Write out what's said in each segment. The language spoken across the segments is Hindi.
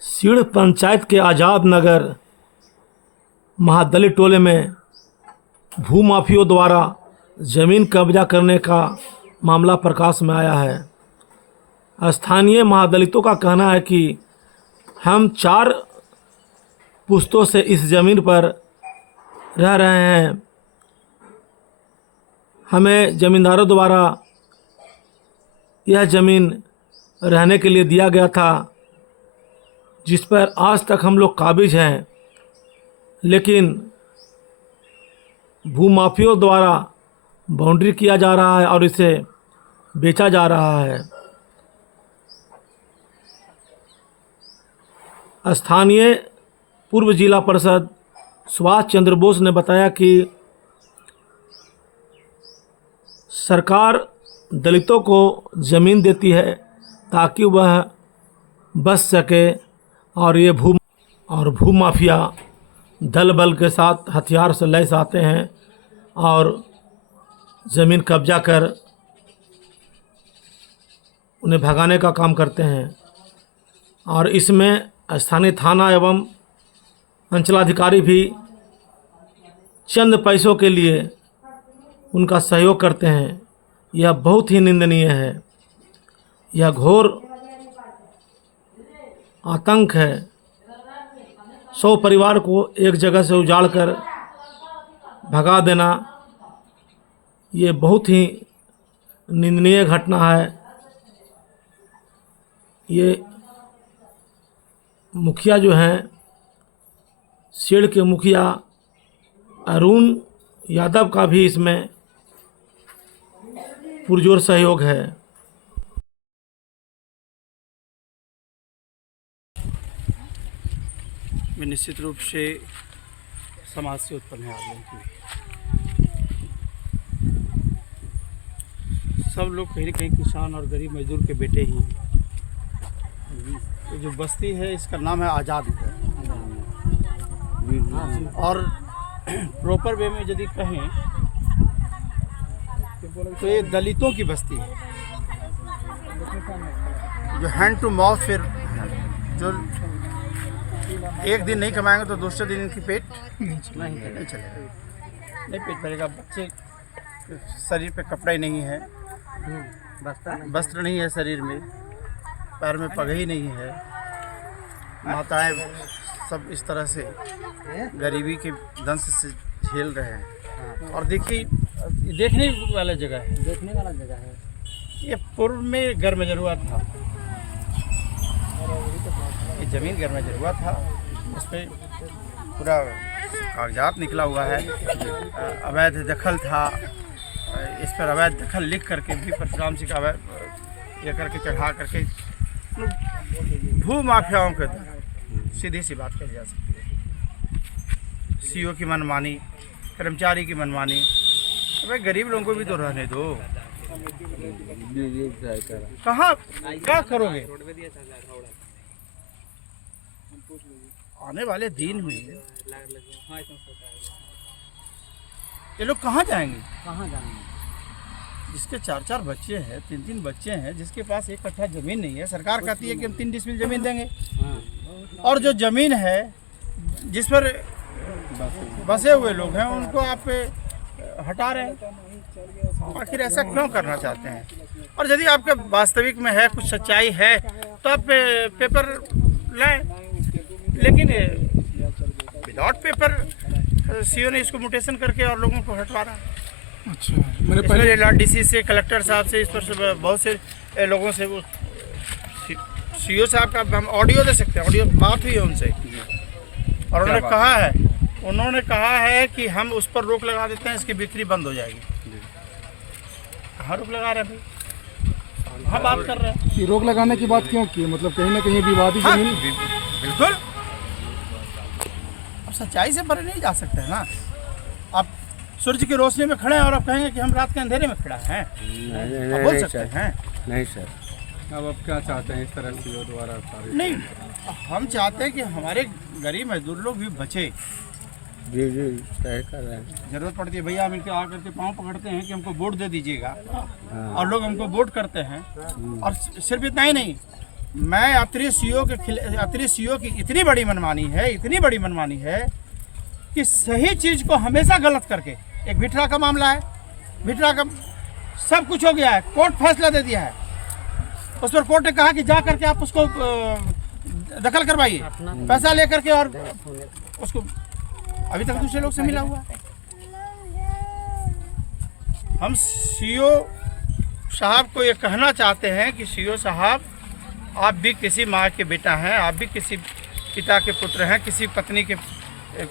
सीड़ पंचायत के आज़ाद नगर महादलित टोले में भूमाफियों द्वारा ज़मीन कब्जा करने का मामला प्रकाश में आया है। स्थानीय महादलितों का कहना है कि हम 4 पुश्तों से इस ज़मीन पर रह रहे हैं। हमें ज़मींदारों द्वारा यह ज़मीन रहने के लिए दिया गया था, जिस पर आज तक हम लोग काबिज हैं, लेकिन भूमाफियों द्वारा बाउंड्री किया जा रहा है और इसे बेचा जा रहा है। स्थानीय पूर्व जिला परिषद सुभाष चंद्र बोस ने बताया कि सरकार दलितों को ज़मीन देती है ताकि वह बच सके और ये भूमाफिया दल बल के साथ हथियार से लैस आते हैं और ज़मीन कब्जा कर उन्हें भगाने का काम करते हैं। और इसमें स्थानीय थाना एवं अंचलाधिकारी भी चंद पैसों के लिए उनका सहयोग करते हैं। यह बहुत ही निंदनीय है। यह घोर आतंक है। 100 परिवार को एक जगह से उजाड़ कर भगा देना, ये बहुत ही निंदनीय घटना है। ये मुखिया जो हैं, सीड़ के मुखिया अरुण यादव का भी इसमें पुरजोर सहयोग है। में निश्चित रूप से समाज से उत्पन्न है। आप लोगों की सब लोग कहीं न कहीं किसान और गरीब मजदूर के बेटे ही हैं। ये जो बस्ती है इसका नाम है आज़ाद नगर। और प्रॉपर वे में यदि कहें तो ये दलितों की बस्ती है, जो हैंड टू माउथ, फिर जो एक दिन नहीं कमाएंगे तो दूसरे दिन इनकी पेट नहीं चलेगा, नहीं पेट भरेगा। बच्चे शरीर पे कपड़ा ही नहीं है, वस्त्र नहीं है शरीर में, पैर में पगही नहीं है। माताएं सब इस तरह से गरीबी के दंश से झेल रहे हैं। और देखिए, देखने वाला जगह है। ये पूर्व में घर में जरूरत था, ये ज़मीन घर में जरूरत था। इस पर पूरा कागजात निकला हुआ है। अवैध दखल था, इस पर अवैध दखल लिख करके भी परशुराम सिंह का अवैध ये करके चढ़ा करके भू माफियाओं के द्वारा सीधी सी बात कही जा सकती है। सीओ की मनमानी, कर्मचारी की मनमानी। भाई गरीब लोगों को भी तो रहने दो। कहाँ क्या करोगे? आने वाले दिन में ये लोग कहाँ जाएंगे? जिसके 4-4 बच्चे हैं, 3-3 बच्चे हैं, जिसके पास 1 कट्ठा ज़मीन नहीं है, सरकार कहती है कि हम 3 डिसमिल ज़मीन देंगे। और जो ज़मीन है जिस पर बसे हुए लोग हैं उनको आप हटा रहे हैं। आखिर ऐसा क्यों करना चाहते हैं? और यदि आपके वास्तविक में है, कुछ सच्चाई है, तो आप पेपर लाएं, लेकिन विदाउट पेपर सीओ ने इसको म्यूटेशन करके और लोगों को हटवा रहा है। अच्छा, मैंने पहले LRDC से, कलेक्टर साहब से, इस पर बहुत से लोगों से, वो सीओ साहब का हम ऑडियो दे सकते हैं, ऑडियो बात हुई है उनसे, और उन्होंने कहा है कि हम उस पर रोक लगा देते हैं, इसकी बिक्री बंद हो जाएगी। कहाँ रोक लगा रहे हैं भाई? हाँ, बात कर रहे हैं। रोक लगाने की बात क्यों की? मतलब कहीं ना कहीं विवादित जमीन। बिल्कुल, अब सच्चाई से परे नहीं जा सकते हैं ना। आप सूरज की रोशनी में खड़े हैं और आप कहेंगे कि हम रात के अंधेरे में खड़ा हैं? आप बोल सकते हैं? नहीं सर। अब क्या चाहते हैं इस तरह से दोबारा? नहीं, हम चाहते हैं कि हमारे गरीब मजदूर लोग भी बचे। जी सही कर रहे हैं। जरूरत पड़ती है भैया, हम इनके आकर के पाँव पकड़ते हैं कि हमको वोट दे दीजिएगा, और लोग हमको वोट करते हैं। और सिर्फ इतना ही नहीं, मैं अतिरिक्त सीईओ की इतनी बड़ी मनमानी है कि सही चीज़ को हमेशा गलत करके, एक भिठरा का मामला है, भिठरा का सब कुछ हो गया है, कोर्ट फैसला दे दिया है, उस पर कोर्ट ने कहा कि जा करके आप उसको दखल करवाइए, पैसा लेकर के, और उसको अभी तक दूसरे लोग से मिला हुआ है। हम सीईओ साहब को ये कहना चाहते हैं कि सीईओ साहब, आप भी किसी माँ के बेटा हैं, आप भी किसी पिता के पुत्र हैं, किसी पत्नी के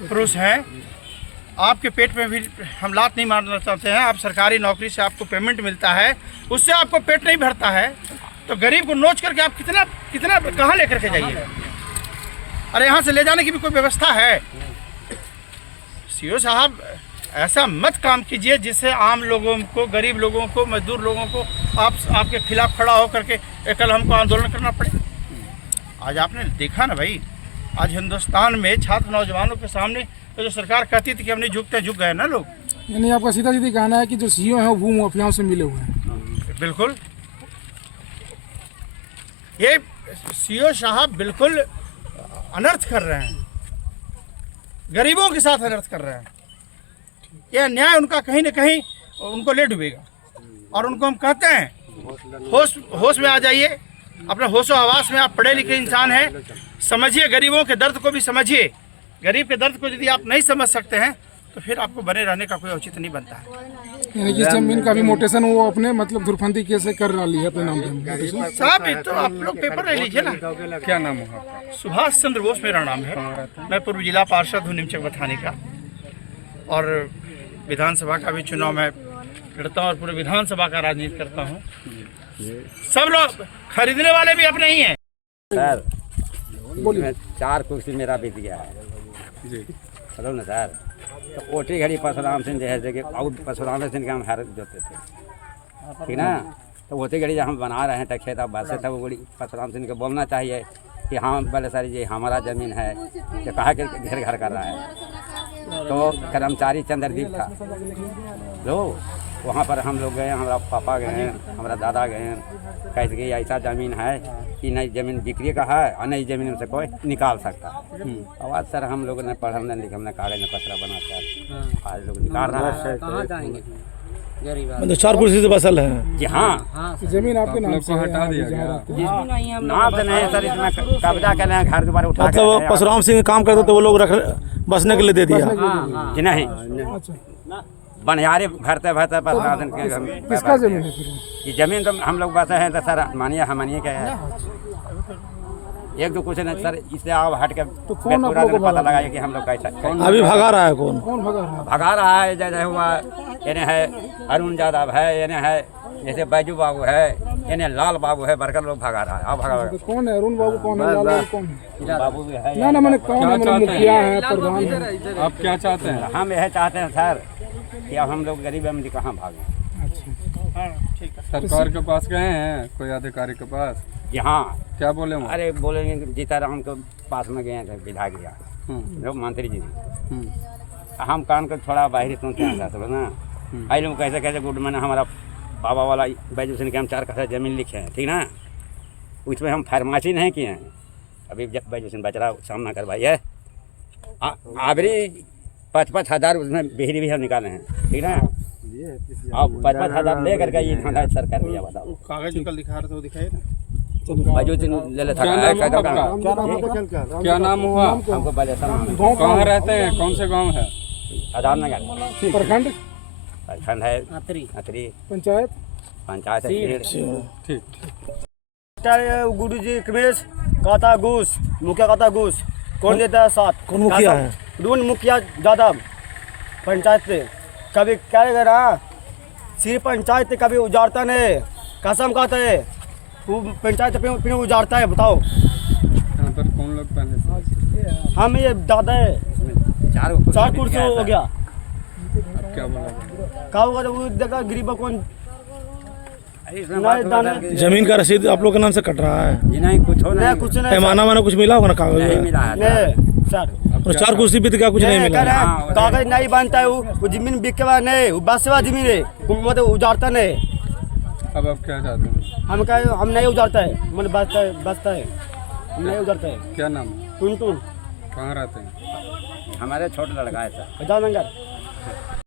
पुरुष हैं, आपके पेट में भी हम लात नहीं मारना चाहते हैं। आप सरकारी नौकरी से आपको पेमेंट मिलता है, उससे आपको पेट नहीं भरता है, तो गरीब को नोच करके आप कितना कितना कहाँ लेकर के जाइए? अरे यहाँ से ले जाने की भी कोई व्यवस्था है? सीईओ साहब, ऐसा मत काम कीजिए जिससे आम लोगों को, गरीब लोगों को, मजदूर लोगों को आपके खिलाफ खड़ा होकर के कल हमको आंदोलन करना पड़े। आज आपने देखा ना भाई, आज हिंदुस्तान में छात्र नौजवानों के सामने तो जो सरकार कहती थी कि हम नहीं झुकते, झुक गए ना लोग। यानी आपका सीधा सीधी कहना है कि जो सीईओ है वो भू माफियाओं से मिले हुए हैं? बिल्कुल, ये सीईओ साहब बिल्कुल अनर्थ कर रहे हैं, गरीबों के साथ अनर्थ कर रहे हैं। यह अन्याय उनका कहीं न कहीं उनको ले डूबेगा, और उनको हम कहते हैं होश में आ जाइए, अपने होशो हवास में। आप पढ़े लिखे इंसान हैं, समझिए गरीबों के दर्द को भी समझिए। गरीब के दर्द को यदि आप नहीं समझ सकते हैं तो फिर आपको बने रहने का कोई औचित्य नहीं बनता है। यानी कि जमीन का भी मोटेशन वो अपने मतलब धुरफंदी कैसे कर रही है अपने नाम पे? साहब, ये तो आप लोग पेपर ले लीजिए ना। क्या नाम है आपका? सुभाष चंद्र बोस मेरा नाम है। मैं पूर्व जिला पार्षद हूँ नीमचक बथानी का, और विधानसभा का भी चुनाव मैं लड़ता हूँ और पूरे विधानसभा का राजनीति करता हूँ। सब लोग खरीदने वाले भी अपने ही हैं। सर, बोलिए। 4 कुर्सी मेरा बीत गया है जी। चलो ना सर, तो ओटी घड़ी परशुराम सिंह जैसे कि और परशुराम सिंह का हम हर जोते थे, ठीक ना। तो ओटी घड़ी जब हम बना रहे हैं तो खेत अब बसे था, वो बड़ी परशुराम सिंह को बोलना चाहिए कि हाँ बोले सर ये हमारा ज़मीन है, तो कहा कि घर घर कर रहा है। तो कर्मचारी चंद्रदीप था लो, वहाँ पर हम लोग गए, हमारा पापा गए हैं, हमारा दादा गए हैं, कैसे कि ऐसा ज़मीन है कि नई ज़मीन बिक्री का है और नई ज़मीन से कोई निकाल सकता है। अब आज सर हम लोगों ने पढ़ने लिखे, हमने कागज में पत्र बना कर आज लोग निकाल रहा है। मतलब 4 कुर्सी से बसल है जी हाँ, जमीन आपके नाम से हटा दिया गया। नाम से नहीं सर, इसमें कब्जा कर लें, घर दोबारा उठा मतलब परशुराम सिंह काम करते तो वो लोग बसने के लिए दे दिया? जी नहीं, अच्छा, बनयारे भरते भरते परशुराम सिंह के किसका जमीन है फिर? ये जमीन तो हम लोग बसे हैं, तो सर मानिए हम मानिए क्या है, एक दो कुछ नहीं सर, इससे आप हट के तो कौन पूरा आप लोगों दिन को पता लगाइए कि हम लोग कैसा अभी भगा रहा है कौन? कौन भगा रहा है? भगा रहा है। जैसे हुआ यानी है अरुण यादव है, यानी है जैसे बैजू बाबू है, यानी लाल बाबू है, बरकर लोग भगा रहा है। आप भगा तो कौन है अरुण बाबू? कौन है लाल बाबू? कौन है? बाबू भी है। ना मैंने कौन है? मैंने मुखिया है, प्रधान है। आप क्या चाहते हैं? हम यह चाहते हैं सर कि अब हम लोग गरीब हम कहाँ भागें। सरकार के पास गए हैं, कोई अधिकारी के पास? जी हाँ। क्या बोले वो? अरे बोलेंगे जीताराम के पास में गए थे, विधायक गया जो मंत्री जी। हम कान को थोड़ा बाहरी सुनते हैं सर ना, आई लोग कैसे कैसे गुड मैंने हमारा बाबा वाला बैजू सिंह के हम 4 कट्ठा जमीन लिखे हैं, ठीक ना। उसमें हम फार्मेसी नहीं किए हैं, अभी जब बैजू सिंह बचरा सामना करवाइए, आबरी 5-5 हज़ार उसमें बिहरी भी हम निकाले हैं, ठीक ना। आप 5-5 हज़ार ले करके ये धंधा सरकार किया, बताओ। कागज निकल दिखा रहे थे, वो दिखाए ना। बैजू सिंह ले लेता क्या नाम है आपका? क्या नाम हुआ? हमको बलेसर नाम है। कहाँ रहते हैं? कौन से गांव है? आधार नगर प्रखंड, प्रखंड है अतरी, पंचायत, पंचायत है। ठीक। गुरु जी कमेश काता घूस, मुखिया काता घूस, कौन देता है 7? कौन मुखिया है? रूल मुखिया यादव पंचायत से कभी क्या करा, सिर्फ पंचायत से कभी उजाड़ता नहीं, कसम खाता है वो पंचायत पे उजाड़ता है। बताओ यहाँ पर कौन लोग पहले से? हम ये दादा है, 4 कुर्सी हो गया। आप क्या बोला? क्या होगा तो वो देखा गरीबों कौन जमीन का रसीद आप लोग के नाम से कट रहा है? जी नहीं, कुछ हो नहीं, कुछ नहीं पैमाना वाना कुछ मिला होगा ना कागज नहीं में? मिला है। नहीं सर, और 4 कुर्सी बीत गया, कुछ नहीं मिला? कागज नहीं बनता है, वो जमीन बिक के बाद नहीं, वो बस वाला जमीन है, वो मतलब उजाड़ता नहीं। अब आप क्या चाहते हैं? हम नहीं उजाड़ता है, मन बसता है, हम नहीं उजाड़ता है। क्या नाम है? टुन टुन कहाँ रहते हैं? हमारे छोटा लड़का है सर। गजानगर।